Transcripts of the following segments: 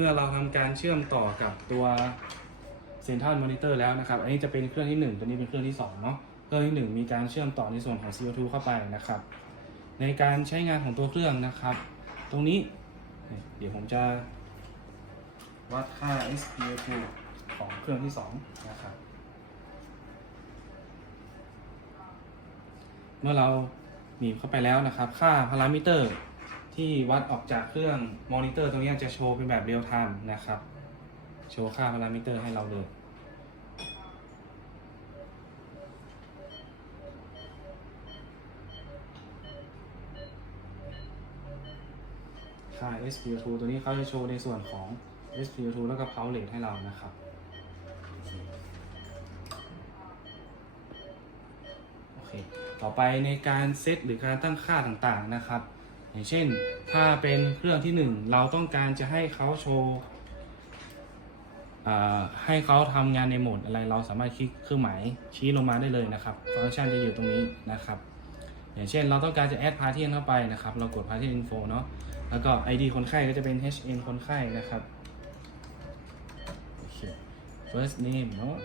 มื่อเราทำการเชื่อมต่อกับตัวเซนทรัลมอนิเตอร์แล้วนะครับ อันนี้จะเป็นเครื่องที่ 1 ตัวนี้เป็นเครื่องที่2เนาะ เครื่องที่ 1 มีการเชื่อมต่อในส่วนของ CO2 เข้าไปนะครับ ในการใช้งานของตัวเครื่องนะครับ ตรงนี้ เดี๋ยวผมจะวัดค่า SpO2 ของเครื่องที่ 2 นะครับ เมื่อเราหนีบเข้าไปแล้วนะครับ ค่าพารามิเตอร์ ที่วัดออกจากเครื่องมอนิเตอร์ตรงนี้จะโชว์เป็นแบบเรียลไทม์นะครับ โชว์ค่าพารามิเตอร์ให้เราเลยค่า SpO2 ตัวนี้เขาจะโชว์ในส่วนของ SpO2 แล้วก็ pulse rate ให้เรานะครับโอเค ต่อไปในการเซตหรือการตั้งค่าต่างๆนะครับ อย่างเช่น ถ้าเป็นเครื่องที่ 1 เราต้องการจะให้เขาโชว์ให้เขาทำงานในโหมดอะไรเราสามารถคลิกเครื่องหมายชี้ลงมาได้เลยนะครับ ฟังก์ชันจะอยู่ตรงนี้นะครับ อย่างเช่นเราต้องการจะ add partition เข้าไปนะครับ เรากด partition info เนาะแล้วก็ ID คนไข้ก็จะเป็น HN คนไข้นะครับโอเค first name เนาะ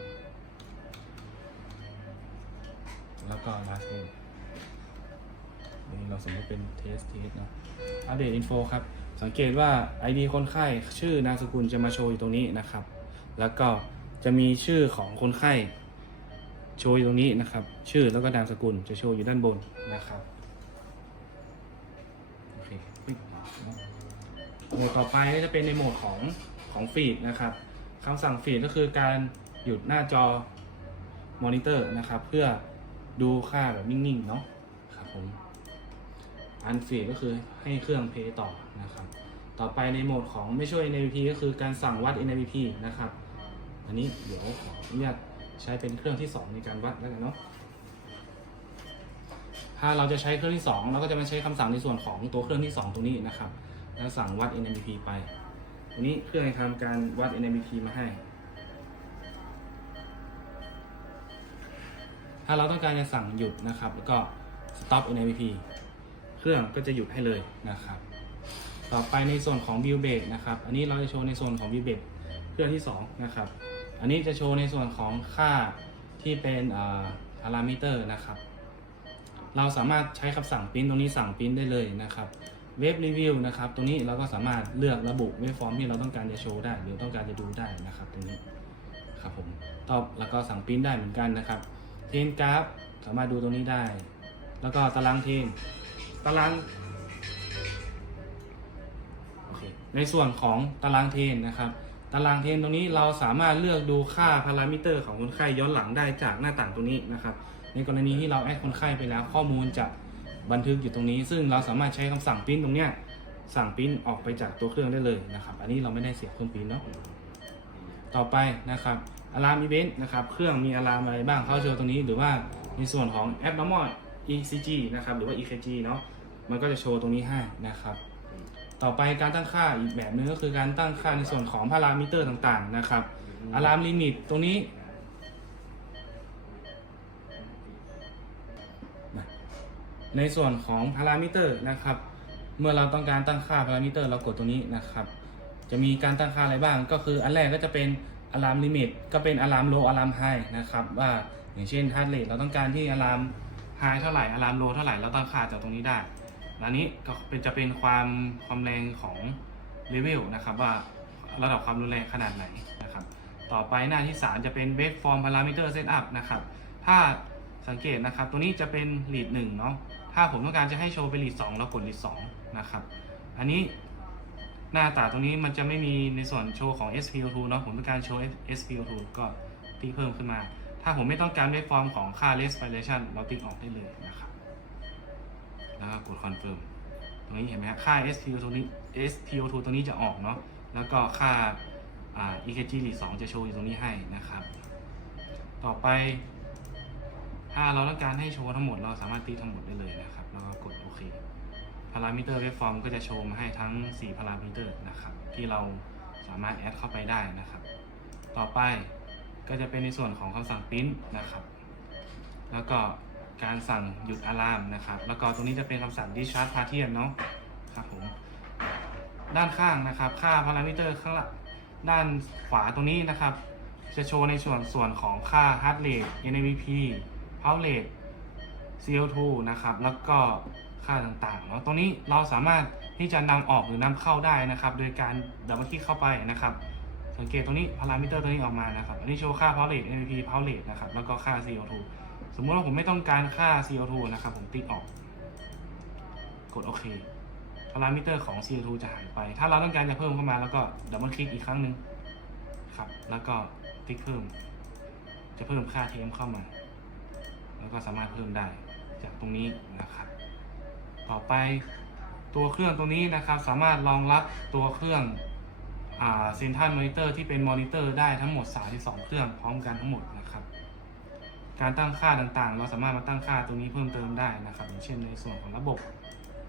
แล้วก็ last name อันนี้เราสมมติเป็น test test เนาะอัปเดต info ครับ สังเกตว่า ID คนไข้ชื่อนามสกุลจะมาโชว์อยู่ตรงนี้นะครับ แล้วก็จะมีชื่อของคนไข้โชว์อยู่ตรงนี้นะครับ ชื่อแล้วก็นามสกุลจะโชว์อยู่ด้านบนนะครับโอเคโหมดต่อไปก็จะเป็นในโหมดของของฟีดนะครับคำสั่งฟีดก็คือการหยุดหน้าจอมอนิเตอร์นะครับ เพื่อดูค่าแบบนิ่ง ๆ เนาะครับผม อันฟีดก็คือให้เครื่องเพย์ต่อนะครับ ต่อไปในโหมดของไม่ช่วย NAVP ก็คือการสั่งวัด NAVP นะครับ อันนี้เดี๋ยวขออนุญาตใช้เป็นเครื่องที่ 2 ในการวัดแล้วกันเนาะ ถ้าเราจะใช้เครื่องที่ 2 เราก็จะมาใช้คำสั่งในส่วนของตัวเครื่องที่ 2 ตรงนี้นะครับ แล้วสั่งวัด NMP ไปอันนี้เครื่องจะทำการวัด NMP มาให้ ถ้าเราต้องการจะสั่งหยุดนะครับ แล้วก็ stop NMP เครื่องก็จะหยุดให้เลยนะครับ ต่อไปในส่วนของ view base นะครับ อันนี้เราจะโชว์ในส่วนของ view base เครื่องที่2นะครับ อันนี้จะโชว์ในส่วนของค่าที่เป็นพารามิเตอร์นะครับ เราสามารถใช้คำสั่งปริ้นตรงนี้สั่งปริ้นได้เลยนะครับ เว็บรีวิวนะครับ ตรงนี้เราก็สามารถเลือกระบุเว็บฟอร์มที่เราต้องการจะโชว์ได้ หรือต้องการจะดูได้นะครับ ตรงนี้ครับผมตอบแล้วก็สั่งปริ้นได้เหมือนกันนะครับ เทนกราฟสามารถดูตรงนี้ได้ แล้วก็ตารางเทน ตารางโอเคในส่วนของตารางเทนนะครับ ตารางเทนตรงนี้เราสามารถเลือกดูค่าพารามิเตอร์ของคนไข้ย้อนหลังได้จากหน้าต่างตรงนี้นะครับ ในกรณีที่เราแอดคนไข้ไปแล้ว ข้อมูลจะบันทึกอยู่ตรงนี้ ซึ่งเราสามารถใช้คำสั่งปริ้นตรงเนี้ยสั่งปริ้นออกไปจากตัวเครื่องได้เลยนะครับ อันนี้เราไม่ได้เสียเครื่องปริ้นเนาะต่อไปนะครับอะลามอีเวนต์นะครับ เครื่องมีอะลามอะไรบ้างเข้าโชว์ตรงนี้ หรือว่าในส่วนของ abnormal ECG นะครับหรือว่า EKG เนาะมันก็จะโชว์ตรงนี้ให้นะครับต่อไปการตั้งค่าอีกแบบหนึงก็คือการตั้งค่าในส่วนของพารามิเตอร์ต่างๆนะครับอะลามลิมิตตรงนี้ในส่วนของพารามิเตอร์นะครับ เมื่อเราต้องการตั้งค่าพารามิเตอร์เรากดตรงนี้นะครับ จะมีการตั้งค่าอะไรบ้าง ก็คืออันแรกก็จะเป็นอะลามลิมิตก็เป็นอะลามโลอะลามไฮนะครับ ว่าอย่างเช่นฮาร์ดเรทเราต้องการที่อะลาม ไฮเท่าไหร่อะลามโลเท่าไหร่เราตั้งค่าจากตรงนี้ได้อันนี้ก็เป็นจะเป็นความความแรงของเลเวลนะครับว่าระดับความรุนแรงขนาดไหนนะครับ ต่อไปหน้าที่ 3 จะเป็น wave form parameter setup นะครับ ถ้าสังเกตนะครับ ตัวนี้จะเป็น lead 1เนาะ ถ้าผมต้องการจะให้โชว์เป็น lead 2เรากด lead 2นะครับ อันนี้หน้าตาตรงนี้มันจะไม่มีในส่วนโชว์ของ SPO2 เนาะ ผมต้องการโชว์ SPO2 ก็ติ๊กเพิ่มขึ้นมา ถ้าผมไม่ต้องการ wave form ของค่า respiration เราติ๊กออกได้เลยนะครับ แล้วก็กด confirm ตรงนี้เห็นไหมครับค่า SPO2 ตัวนี้ SPO2 ตัวนี้จะออกเนาะ แล้วก็ค่าอ่า EKG lead 2จะโชว์อยู่ตรงนี้ให้นะครับ ต่อไป ถ้าเราต้องการให้โชว์ทั้งหมดเราสามารถติ๊กทั้งหมดได้เลยนะครับ แล้วก็กดโอเคพารามิเตอร์เวฟฟอร์มก็จะโชว์มาให้ทั้ง 4 พารามิเตอร์นะครับ ที่เราสามารถแอดเข้าไปได้นะครับ ต่อไป ก็จะเป็นในส่วนของคำสั่งปริ้นนะครับ แล้วก็การสั่งหยุดอะลามนะครับ แล้วก็ตรงนี้จะเป็นคำสั่ง discharge partition เนาะครับผมด้านข้างนะครับ ค่าพารามิเตอร์ข้างละด้านขวาตรงนี้นะครับ จะโชว์ในส่วนส่วนของค่า heart rate NAVP power rate CO2 นะครับ แล้วก็ค่าต่างๆเนาะตรงนี้เราสามารถที่จะนำออกหรือนำเข้าได้นะครับ โดยการดับเบิลคลิกเข้าไปนะครับ สังเกตตรงนี้พารามิเตอร์ตัวนี้ออกมานะครับ อันนี้โชว์ค่า power rate NVP power rate นะครับ แล้วก็ค่า CO2 สมมุติว่าผมไม่ต้องการค่า CO2 นะครับ ผมติ๊กออก กดโอเคพารามิเตอร์ของ CO2 จะหายไป ถ้าเราต้องการจะเพิ่มเข้ามาแล้วก็ดับเบิลคลิกอีกครั้งหนึ่งครับ แล้วก็ติ๊กเพิ่ม จะเพิ่มค่า TM เข้ามา แล้วก็สามารถเพิ่มได้จากตรงนี้นะครับ ต่อไปตัวเครื่องตรงนี้นะครับ สามารถรองรับตัวเครื่อง เซนทันมอนิเตอร์ที่เป็นมอนิเตอร์ได้ทั้งหมด 32 เครื่องพร้อมกันทั้งหมดนะครับ การตั้งค่าต่างๆ เราสามารถมาตั้งค่าตรงนี้เพิ่มเติมได้นะครับ อย่างเช่นในส่วนของระบบ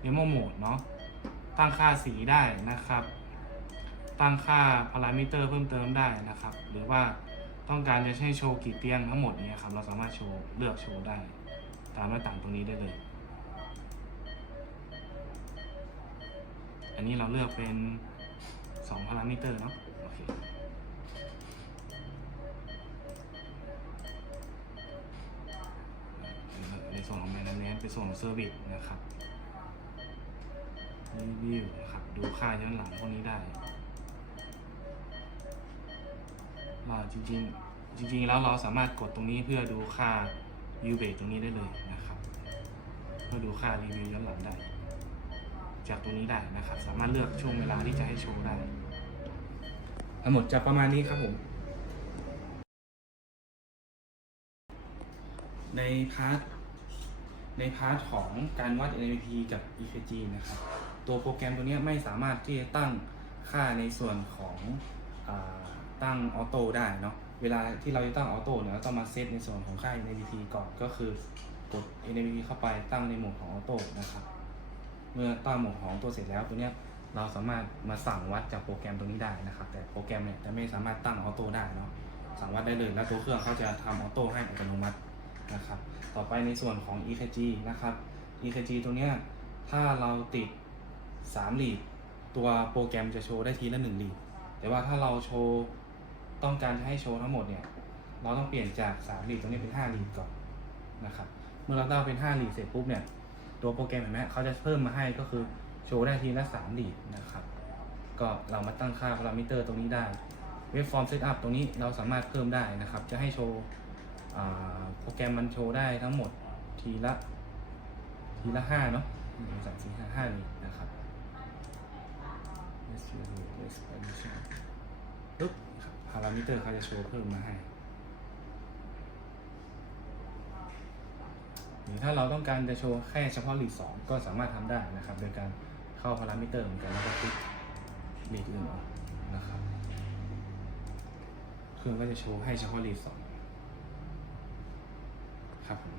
Demo Mode เนาะตั้งค่าสีได้นะครับ ตั้งค่าพารามิเตอร์เพิ่มเติมได้นะครับ หรือว่าต้องการจะให้โชว์กี่เตียงทั้งหมดเนี้ครับ เราสามารถโชว์เลือกโชว์ได้ ตามหน้าต่างตรงนี้ได้เลย อันนี้เราเลือกเป็น 2พารามิเตอร์เนาะโอเคในส่วนของแมนเนสเป็นส่วนของเซอร์วิสนะครับรีวิวนะครับดูค่าย้อนหลังพวกนี้ได้เราจริงๆจริงๆแล้วเราสามารถกดตรงนี้เพื่อดูค่า view base ตรงนี้ได้เลยนะครับ เพื่อดูค่ารีวิวย้อนหลังได้ จากตรงนี้ได้นะครับ สามารถเลือกช่วงเวลาที่จะให้โชว์ได้ทั้งหมดจะประมาณนี้ครับผม ในพาร์ทในพาร์ทของการวัด NLP กับ EKG นะครับ ตัวโปรแกรมตัวนี้ไม่สามารถที่จะตั้งค่าในส่วนของอตั้งออโต้ได้เนาะ เวลาที่เราจะตั้งออโต้เนี่ยเราต้องมาเซตในส่วนของค่า NLP ก่อนก็คือกด NLP เข้าไปตั้งในโหมดของออโต้นะครับ เมื่อตั้งหมดของตัวเสร็จแล้วตัวเนี้ยเราสามารถมาสั่งวัดจากโปรแกรมตัวนี้ได้นะครับ แต่โปรแกรมเนี่ยจะไม่สามารถตั้งออโต้ได้เนาะสั่งวัดได้เลยแล้วตัวเครื่องเขาจะทำออโต้ให้อัตโนมัตินะครับ ต่อไปในส่วนของ EKG นะครับ EKG ตัวเนี้ยถ้าเราติด3ลีดตัวโปรแกรมจะโชว์ได้ทีละ1ลีดแต่ว่าถ้าเราโชว์ต้องการจะให้โชว์ทั้งหมดเนี่ยเราต้องเปลี่ยนจาก3ลีดตรงนี้เป็น5ลีดก่อนนะครับ เมื่อเราตั้งเป็น5ลีดเสร็จปุ๊บเนี่ย ตัวโปรแกรมเห็นไหมเขาจะเพิ่มมาให้ก็คือโชว์ได้ทีละ3ลีดนะครับ ก็เรามาตั้งค่าพารามิเตอร์ตรงนี้ได้เวฟฟอร์มเซตอัพตรงนี้เราสามารถเพิ่มได้นะครับ จะให้โชว์โปรแกรมมันโชว์ได้ทั้งหมดทีละทีละห้าเนาะหนึ่งสามสี่ห้าห้าลีดนะครับปึ๊บครับพารามิเตอร์เขาจะโชว์เพิ่มมาให้ หรือถ้าเราต้องการจะโชว์แค่เฉพาะลีดสองก็สามารถทำได้นะครับ โดยการเข้าพารามิเตอร์เหมือนกันแล้วก็คลิกลีดอื่นออกนะครับ เครื่องก็จะโชว์ให้เฉพาะลีดสองครับผม